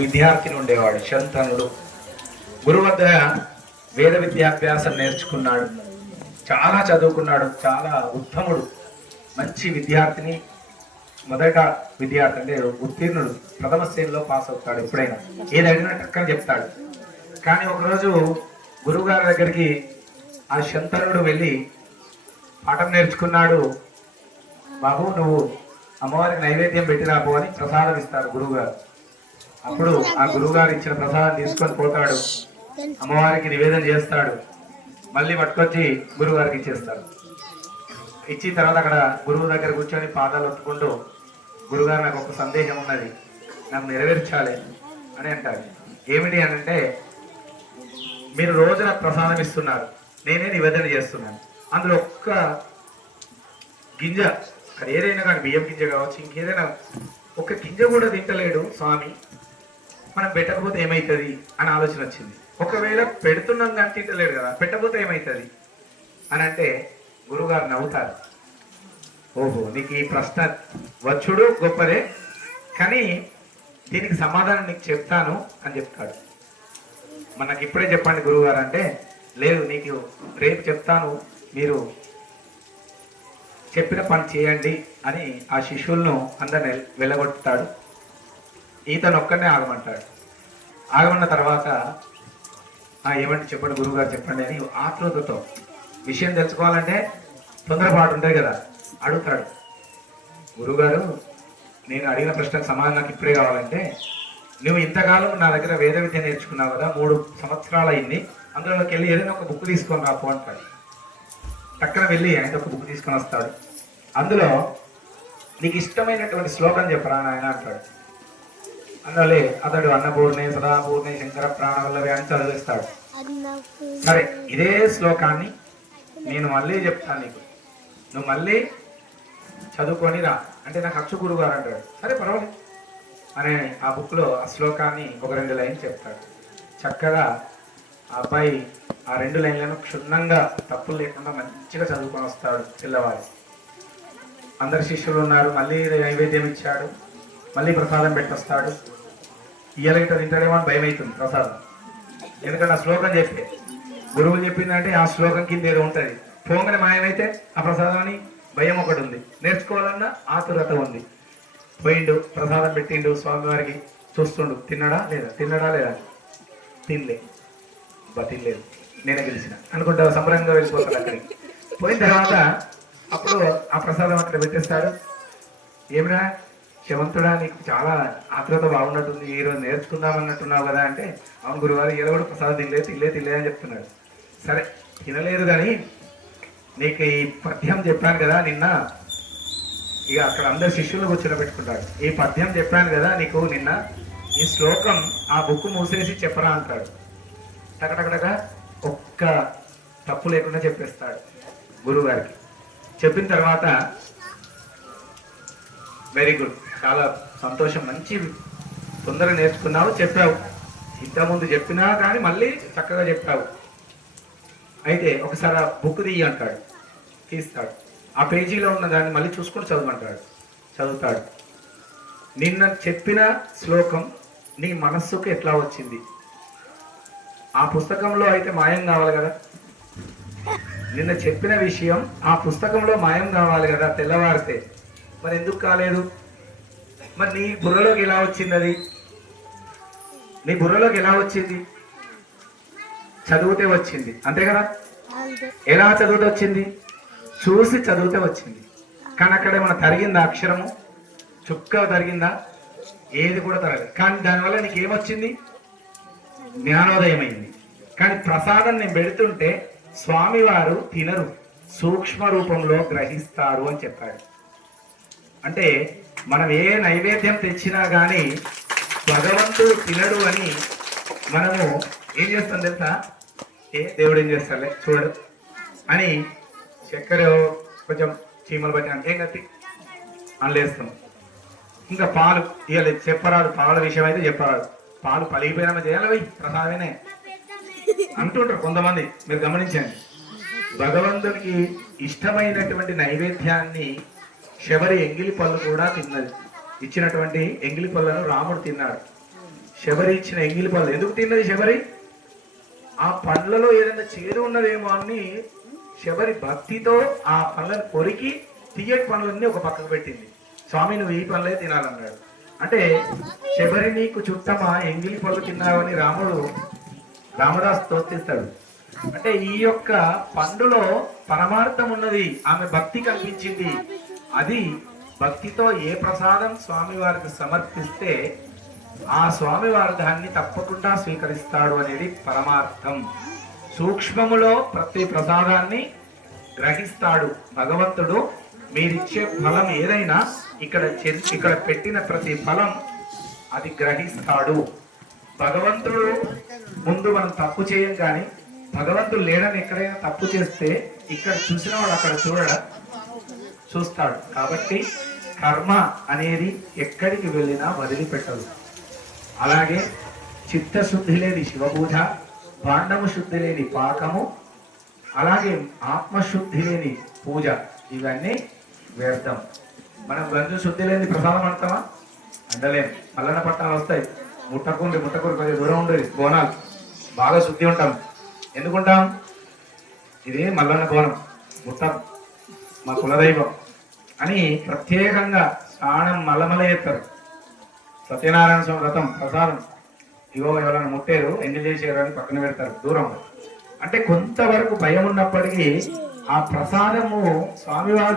విద్యార్థిని ఉండేవాడు శంతనుడు. గురువు వద్ద వేద విద్యాభ్యాసం నేర్చుకున్నాడు. చాలా చదువుకున్నాడు, చాలా ఉత్తముడు, మంచి విద్యార్థిని. మొదట విద్యార్థి అంటే ఉత్తీర్ణుడు, ప్రథమ శ్రేణిలో పాస్ అవుతాడు. ఎప్పుడైనా ఏదైనా టక్కని చెప్తాడు. కానీ ఒకరోజు గురువు గారి దగ్గరికి ఆ శంతనుడు వెళ్ళి పాఠం నేర్చుకున్నాడు. బాబు, నువ్వు అమ్మవారికి నైవేద్యం పెట్టి రాబో అని ప్రసాదం ఇస్తారు గురువుగారు. అప్పుడు ఆ గురువుగారు ఇచ్చిన ప్రసాదం తీసుకొని పోతాడు, అమ్మవారికి నివేదన చేస్తాడు, మళ్ళీ పట్టుకొచ్చి గురువుగారికి ఇచ్చేస్తాడు. ఇచ్చిన తర్వాత అక్కడ గురువు దగ్గర కూర్చొని పాదాలు ఒత్తుకుంటూ, గురుగారు నాకు ఒక సందేహం ఉన్నది, నాకు నెరవేర్చాలి అని అంటారు. ఏమిటి అని అంటే, మీరు రోజున ప్రసాదం ఇస్తున్నారు, నేనే నివేదన చేస్తున్నాను, అందులో ఒక్క గింజ, అది ఏదైనా కానీ బియ్యం గింజ కావచ్చు, ఇంకేదైనా ఒక గింజ కూడా తింటలేడు స్వామి, మనం పెట్టకపోతే ఏమవుతుంది అని ఆలోచన వచ్చింది. ఒకవేళ పెడుతున్నాం కానీ తింటలేడు కదా, పెట్టకపోతే ఏమవుతుంది అని అంటే గురువుగారు నవ్వుతారు. ఓహో, నీకు ఈ ప్రశ్న వచ్చుడు గొప్పదే, కానీ దీనికి సమాధానం నీకు చెప్తాను అని చెప్తాడు. మనకి ఇప్పుడే చెప్పండి గురువుగారు అంటే, లేదు నీకు రేపు చెప్తాను, మీరు చెప్పిన పని చేయండి అని ఆ శిష్యులను అందరిని వెళ్ళగొట్టుతాడు. ఈతను ఒక్కనే ఆగమంటాడు. ఆగమన్న తర్వాత ఏమంటే చెప్పండి గురువుగారు చెప్పండి అని ఆతృతతో, విషయం తెలుసుకోవాలంటే తొందరపాటు ఉంటుంది కదా, అడుగుతాడు. గురువుగారు, నేను అడిగిన ప్రశ్నకు సమాధానం నాకు ఇప్పుడే కావాలంటే, నువ్వు ఇంతకాలం నా దగ్గర వేద విద్య నేర్చుకున్నావు కదా, 3 సంవత్సరాలు అయింది, అందులోకి వెళ్ళి ఏదైనా ఒక బుక్ తీసుకొని రాపో అంటాడు. పక్కన వెళ్ళి ఆయన ఒక బుక్ తీసుకొని వస్తాడు. అందులో నీకు ఇష్టమైనటువంటి శ్లోకం చెప్పరా నాయన అంటాడు. అందులో అతడు అన్నపూర్ణే సదాపూర్ణే శంకర ప్రాణవల్లభే అని చదివిస్తాడు. సరే, ఇదే శ్లోకాన్ని నేను మళ్ళీ చెప్తాను నీకు, నువ్వు మళ్ళీ చదువుకొని రా అంటే నాకు అచ్చు గురువు గారు అంటాడు. సరే పర్వాలేదు అనే ఆ బుక్లో ఆ శ్లోకాన్ని ఒక 2 లైన్లు చెప్తాడు. చక్కగా ఆ అబ్బాయి ఆ 2 లైన్లను క్షుణ్ణంగా తప్పులు లేకుండా మంచిగా చదువుకొని వస్తాడు. తెల్లవారు అందరు శిష్యులు ఉన్నారు, మళ్ళీ నైవేద్యం ఇచ్చాడు, మళ్ళీ ప్రసాదం పెట్టొస్తాడు. ఇయ్యలగిట తింటాడేమో అని భయం అవుతుంది ప్రసాదం, ఎందుకంటే ఆ శ్లోకం చెప్పే గురువు చెప్పిందంటే ఆ శ్లోకం కింద ఏదో ఉంటుంది. పోంగని మాయమైతే ఆ ప్రసాదం అని భయం ఒకటి ఉంది, నేర్చుకోవాలన్న ఆతురత ఉంది. పోయిండు, ప్రసాదం పెట్టిండు, స్వామివారికి చూస్తుండు, తిన్నాడా లేదా తినలే, తినలేదు, నేనే గెలిచిన అనుకుంటా సంబరంగా వెళ్ళిపోతాడు. అక్కడికి పోయిన తర్వాత అప్పుడు ఆ ప్రసాదం అక్కడ పెట్టేస్తాడు. ఏమిరా శవంతుడా, నీకు చాలా ఆత్రుత బాగున్నట్టుంది, ఈరోజు నేర్చుకుందామన్నట్టున్నావు కదా అంటే, అవును గురువారు, ఈరోజు కూడా ప్రసాదం తినలే అని చెప్తున్నాడు. సరే తినలేదు కానీ నీకు ఈ పద్యం చెప్పాను కదా నిన్న, ఇక అక్కడ అందరు శిష్యులు కూర్చొని పెట్టుకుంటాడు. ఈ పద్యం చెప్పాను కదా నీకు నిన్న, ఈ శ్లోకం ఆ బుక్ మూసేసి చెప్పరా అంటాడు. టకటకటక ఒక్క తప్పు లేకుండా చెప్పేస్తాడు గురువు గారికి. చెప్పిన తర్వాత వెరీ గుడ్, చాలా సంతోషం, మంచి తొందరగా నేర్చుకున్నావు, చెప్పావు, ఇంతకుముందు చెప్పినా కానీ మళ్ళీ చక్కగా చెప్పావు, అయితే ఒకసారి ఆ బుక్ తీయి అంటాడు. తీస్తాడు. ఆ పేజీలో ఉన్న దాన్ని మళ్ళీ చూసుకొని చదవమంటాడు. చదువుతాడు. నిన్న చెప్పిన శ్లోకం నీ మనస్సుకు ఎట్లా వచ్చింది? ఆ పుస్తకంలో అయితే మాయం కావాలి కదా, నిన్న చెప్పిన విషయం ఆ పుస్తకంలో మాయం కావాలి కదా తెల్లవారితే, మరి ఎందుకు కాలేదు? మరి నీ బుర్రలోకి ఎలా వచ్చింది? అది నీ బుర్రలోకి ఎలా వచ్చింది? చదివితే వచ్చింది, అంతే కదా. ఎలా చదివితే వచ్చింది? చూసి చదివితే వచ్చింది. కానీ అక్కడ ఏమైనా తరిగిందా? అక్షరము చుక్క తరిగిందా? ఏది కూడా తరగదు. కానీ దానివల్ల నీకు ఏమొచ్చింది? జ్ఞానోదయం అయింది. కానీ ప్రసాదం నేను పెడుతుంటే స్వామివారు తినరు, సూక్ష్మ రూపంలో గ్రహిస్తారు అని చెప్పాడు. అంటే మనం ఏ నైవేద్యం తెచ్చినా కానీ భగవంతుడు తినడు అని మనము ఏం చేస్తాం తెలుసా? దేవుడు ఏం చేస్తాడులే చూడు అని చక్కెర కొంచెం చీమలు పట్టిన ఏం కత్తి అనలేస్తాం. ఇంకా పాలు ఇవ్వాలి, చెప్పరాదు, పాల విషయం అయితే చెప్పరాదు, పాలు పలిగిపోయినా చేయాలి, పోయి ప్రసాదమే అంటుంటారు కొంతమంది. మీరు గమనించండి, భగవంతుడికి ఇష్టమైనటువంటి నైవేద్యాన్ని శబరి ఎంగిలి పళ్ళు కూడా తిన్నది. ఇచ్చినటువంటి ఎంగిలి పళ్ళను రాముడు తిన్నాడు. శబరి ఇచ్చిన ఎంగిలి పళ్ళు ఎందుకు తిన్నది శబరి? ఆ పండ్లలో ఏదైనా చేదు ఉన్నదేమో అని శబరి భక్తితో ఆ పండ్లను కొరికి తీయటి పండ్లన్నీ ఒక పక్కకు పెట్టింది. స్వామి నువ్వు ఈ పండ్లే తినాలన్నాడు. అంటే శబరి నీకు చుట్టమా ఎంగిలి పళ్ళు తిన్నావని రామదాస్ తోచిస్తాడు. అంటే ఈ యొక్క పండులో పరమార్థం ఉన్నది, ఆమె భక్తి కనిపించింది. అది భక్తితో ఏ ప్రసాదం స్వామివారికి సమర్పిస్తే ఆ స్వామివారు దాన్ని తప్పకుండా స్వీకరిస్తాడు అనేది పరమార్థం. సూక్ష్మములో ప్రతి ప్రసాదాన్ని గ్రహిస్తాడు భగవంతుడు. మీరిచ్చే ఫలం ఏదైనా ఇక్కడ పెట్టిన ప్రతి ఫలం అది గ్రహిస్తాడు భగవంతుడు. ముందు మనం తప్పు చేయం, కానీ భగవంతుడు లేడని ఎక్కడైనా తప్పు చేస్తే ఇక్కడ చూసిన వాడు అక్కడ చూస్తాడు. కాబట్టి కర్మ అనేది ఎక్కడికి వెళ్ళినా వదిలిపెట్టదు. అలాగే చిత్తశుద్ధి లేని శివపూజ, భాండము శుద్ధి లేని పాకము, అలాగే ఆత్మశుద్ధి లేని పూజ, ఇవన్నీ వ్యర్థం. మనం గంజు శుద్ధి లేని ప్రసాదం అంటామా? అంటలేము. మల్లన్న పట్టాలు వస్తాయి, ముట్టకూరి కొంచెం దూరం ఉండేది బోనాలు, బాగా శుద్ధి ఉంటాం. ఎందుకుంటాం? ఇది మల్లన్న బోనం, ముట్ట మా కులదైవం అని ప్రత్యేకంగా స్నానం మల్లమల చేస్తారు. సత్యనారాయణ స్వామి వ్రతం ప్రసాదం ఇగో ఎవరైనా ముట్టారు ఎన్ని చేసారు అని పక్కన పెడతారు దూరంగా. అంటే కొంతవరకు భయం ఉన్నప్పటికీ ఆ ప్రసాదము స్వామివారు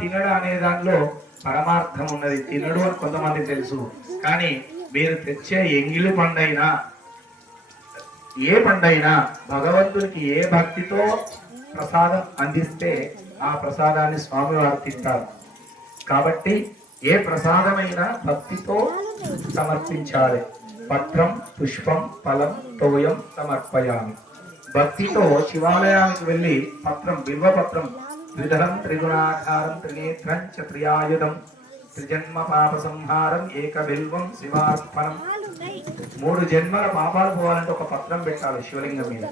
తినడా అనే దానిలో పరమార్థం ఉన్నది. తినడు అని కొంతమందికి తెలుసు, కానీ మీరు తెచ్చే ఎంగిలి పండైనా ఏ పండైనా భగవంతునికి ఏ భక్తితో ప్రసాదం అందిస్తే ఆ ప్రసాదాన్ని స్వామివారు తింటారు. కాబట్టి ఏ ప్రసాదమైనా భక్తితో సమర్పించాలి. పత్రం పుష్పం ఫలం తోయం సమర్పయామి. భక్తితో శివాలయానికి వెళ్ళి పత్రం, బిల్వపత్రం, త్రిధరం త్రిగుణాకారం త్రినేత్రం చ త్రియాయుధం త్రిజన్మ పాప సంహారం ఏక బిల్వం శివార్పణం. 3 జన్మల పాపాలు పోవాలంటే ఒక పత్రం పెట్టాలి శివలింగం మీద.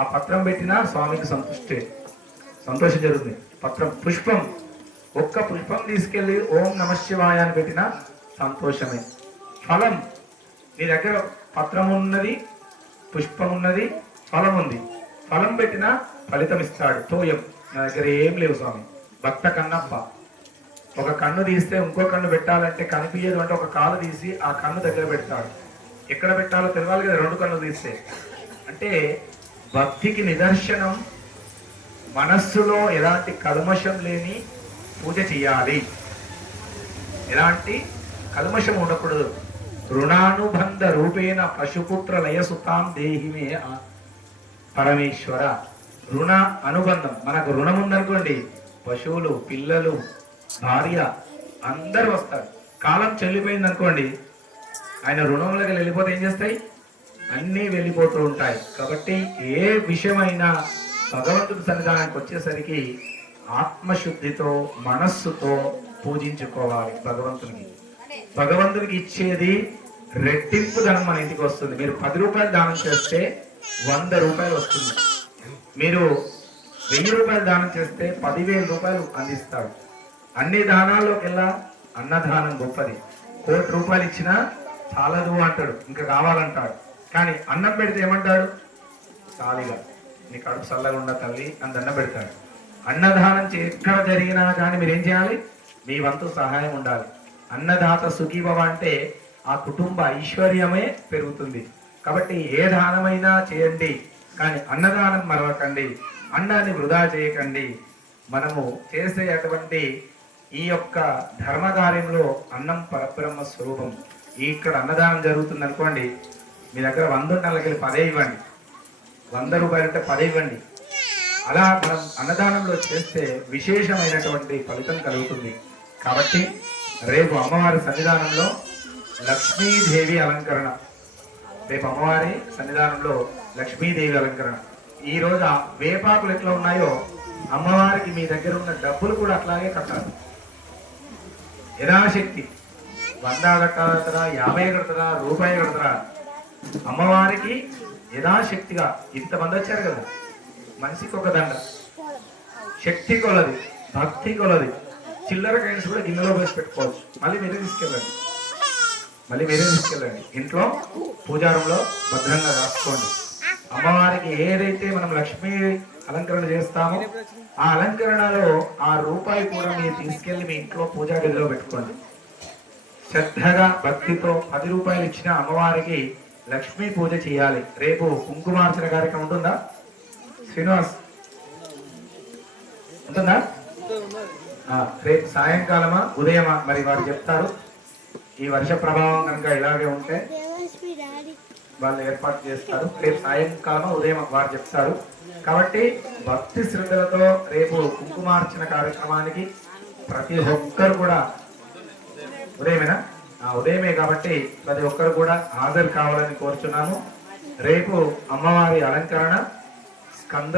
ఆ పత్రం పెట్టినా స్వామికి సంతోషం జరుగుతుంది. పత్రం, పుష్పం, ఒక్క పుష్పం తీసుకెళ్లి ఓం నమ శివాయ అని పెట్టినా సంతోషమే. ఫలం, నీ దగ్గర పత్రం ఉన్నది, పుష్పం ఉన్నది, ఫలం ఉంది, ఫలం పెట్టినా ఫలితం ఇస్తాడు. తోయం, నా దగ్గర ఏం లేవు స్వామి, భక్త కన్నప్ప. ఒక కన్ను తీస్తే ఇంకో కన్ను పెట్టాలంటే కనిపించదు అంటే ఒక కాలు తీసి ఆ కన్ను దగ్గర పెడతాడు. ఎక్కడ పెట్టాలో తెలియాలి కదా 2 కన్ను తీస్తే. అంటే భక్తికి నిదర్శనం మనస్సులో ఎలాంటి కల్మషం లేని పూజ చేయాలి. ఎలాంటి కల్మషం ఉండకూడదు. రుణానుబంధ రూపేణ పశుపుత్ర లయసుతాం దేహిమే పరమేశ్వర. రుణ అనుబంధం, మనకు రుణం ఉందనుకోండి, పశువులు, పిల్లలు, భార్య అందరూ వస్తారు. కాలం చెల్లిపోయింది అనుకోండి, ఆయన రుణంలోకి వెళ్ళిపోతే ఏం చేస్తాయి? అన్నీ వెళ్ళిపోతూ ఉంటాయి. కాబట్టి ఏ విషయమైనా భగవంతుడి సన్నిధానానికి వచ్చేసరికి ఆత్మశుద్ధితో మనస్సుతో పూజించుకోవాలి భగవంతునికి. భగవంతునికి ఇచ్చేది రెట్టింపు ధనం మన ఇంటికి వస్తుంది. మీరు 10 రూపాయలు దానం చేస్తే 100 రూపాయలు వస్తుంది. మీరు 1000 రూపాయలు దానం చేస్తే 10,000 రూపాయలు అందిస్తాడు. అన్ని దానాల్లోకెల్లా అన్నదానం గొప్పది. 1 కోటి రూపాయలు ఇచ్చినా చాలదు అంటాడు, ఇంకా కావాలంటాడు. కానీ అన్నం పెడితే ఏమంటాడు? చాలిగా, నీ కడుపు చల్లగా ఉన్న తల్లి అని దండం పెడతాడు. అన్నదానం ఎక్కడ జరిగినా కానీ మీరేం చేయాలి? మీ వంతు సహాయం ఉండాలి. అన్నదాత సుఖీభవ అంటే ఆ కుటుంబ ఐశ్వర్యమే పెరుగుతుంది. కాబట్టి ఏ దానమైనా చేయండి, కానీ అన్నదానం మరవకండి, అన్నాన్ని వృధా చేయకండి. మనము చేసే అటువంటి ఈ యొక్క ధర్మకార్యంలో అన్నం పరబ్రహ్మ స్వరూపం. ఇక్కడ అన్నదానం జరుగుతుంది అనుకోండి, మీ దగ్గర 100 ఉంటే 10 ఇవ్వండి, 100 రూపాయలు అంటే 10 ఇవ్వండి. అలా మనం అన్నదానంలో చేస్తే విశేషమైనటువంటి ఫలితం కలుగుతుంది. కాబట్టి రేపు అమ్మవారి సన్నిధానంలో లక్ష్మీదేవి అలంకరణ. రేపు అమ్మవారి సన్నిధానంలో లక్ష్మీదేవి అలంకరణ. ఈరోజు ఆ వేపాకులు ఎట్లా ఉన్నాయో అమ్మవారికి మీ దగ్గర ఉన్న డబ్బులు కూడా అట్లాగే కట్టాలి. యథాశక్తి 100 కట్టాలరా, 50 కడతారా, రూపాయి కడతారా, అమ్మవారికి యథాశక్తిగా. ఇంతమంది వచ్చారు కదా, మనిషికి ఒక దండ, శక్తి కొలది, భక్తి కొలది. చిల్లర కైన్స్ కూడా గిన్నెలో వేసి పెట్టుకోవచ్చు, మళ్ళీ మీరు తీసుకెళ్ళండి. మళ్ళీ మీరే తీసుకెళ్ళండి, ఇంట్లో పూజారంలో భద్రంగా దాచుకోండి. అమ్మవారికి ఏదైతే మనం లక్ష్మీ అలంకరణ చేస్తామో ఆ అలంకరణలో ఆ రూపాయి కూడా మీరు తీసుకెళ్లి మీ ఇంట్లో పూజా గదిలో పెట్టుకోండి. శ్రద్ధగా భక్తితో 10 రూపాయలు ఇచ్చిన అమ్మవారికి లక్ష్మీ పూజ చేయాలి. రేపు కుంకుమార్చన కార్యక్రమం ఉంటుందా శ్రీనివాస్? ఉంటుందా? రేపు సాయంకాలమా ఉదయమా మరి వారు చెప్తారు. ఈ వర్ష ప్రభావం కనుక ఇలాగే ఉంటే వాళ్ళు ఏర్పాటు చేస్తారు. రేపు సాయంకాలం ఉదయం వారు చెప్తారు. కాబట్టి భక్తి శ్రద్ధలతో రేపు కుంకుమార్చన కార్యక్రమానికి ప్రతి ఒక్కరు కూడా ఉదయమేనా? ఉదయమే కాబట్టి ప్రతి ఒక్కరు కూడా హాజరు కావాలని కోరుచున్నాము. రేపు అమ్మవారి అలంకరణ స్కంద